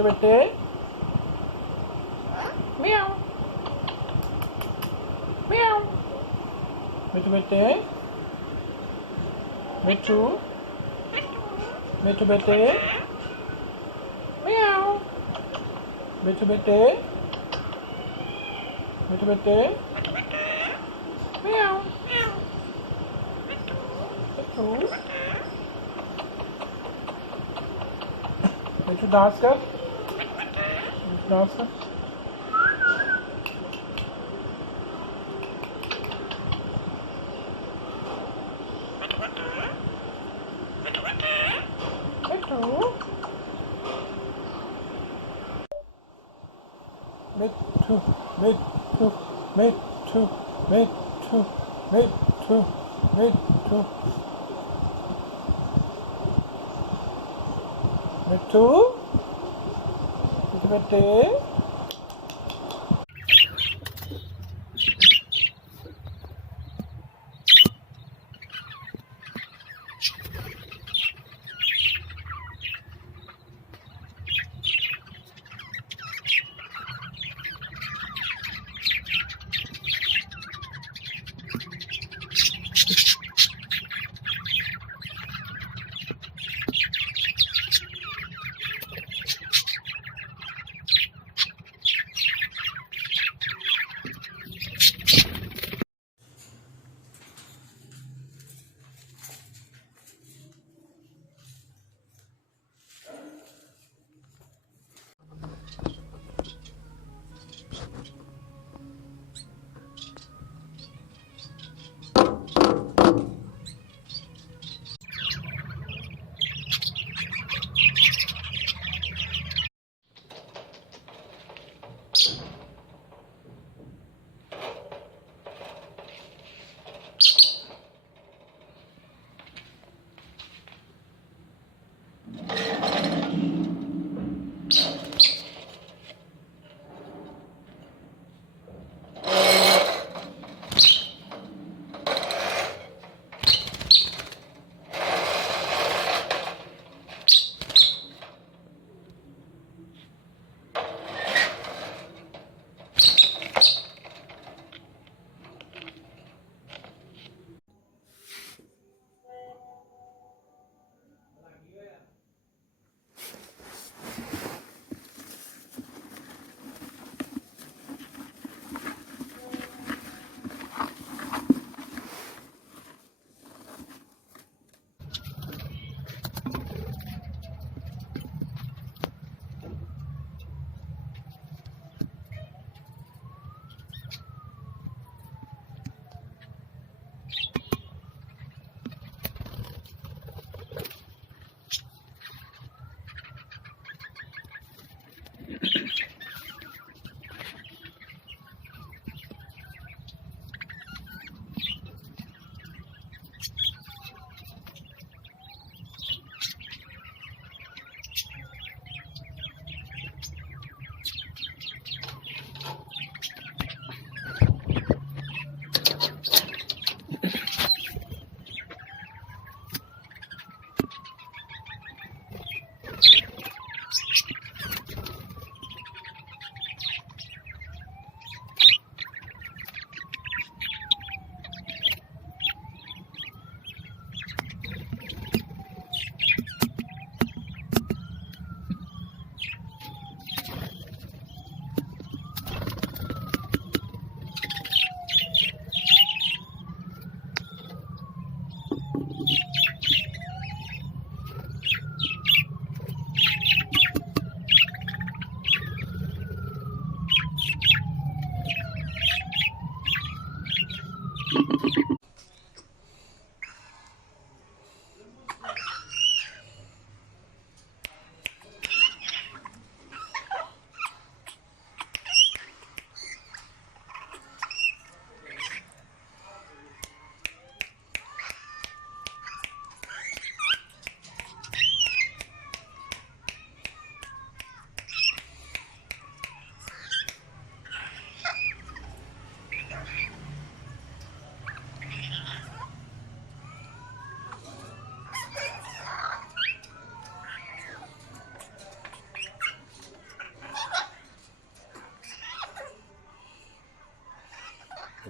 मिठू बेटे म्याऊ म्याऊ मिठू बेटे मिठू मिठू बेटे म्याऊ मिठू बेटे मिठू बेटे म्याऊ मिठू मिठू डांस कर डांस कर मिठू मिठू मिठू मिठू मिठू मिठू मिठू मिठू बेटे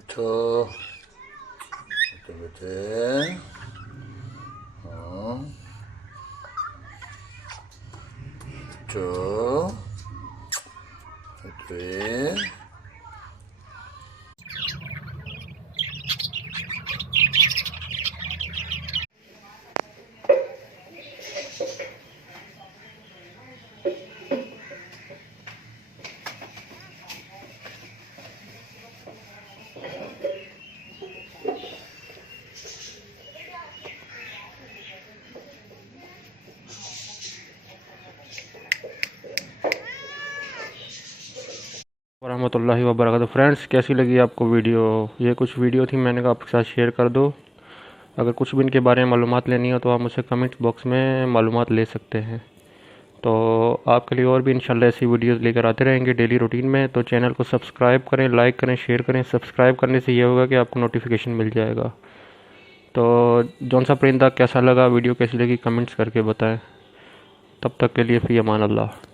बैठो बैठे बैठे। हाँ बैठो बैठे। वरहमतुल्लाहि वबरकातुहू। फ्रेंड्स, कैसी लगी आपको वीडियो? ये कुछ वीडियो थी, मैंने कहा आपके साथ शेयर कर दो। अगर कुछ भी इनके बारे में मालूमात लेनी हो तो आप मुझसे कमेंट बॉक्स में मालूमात ले सकते हैं। तो आपके लिए और भी इंशाल्लाह ऐसी वीडियोस लेकर आते रहेंगे डेली रूटीन में। तो चैनल को सब्सक्राइब करें, लाइक करें, शेयर करें। सब्सक्राइब करने से ये होगा कि आपको नोटिफिकेशन मिल जाएगा। तो जौन सा परिंदा कैसा लगा, वीडियो कैसी लगी, कमेंट्स करके बताएं। तब तक के लिए फ़ी अमान अल्लाह।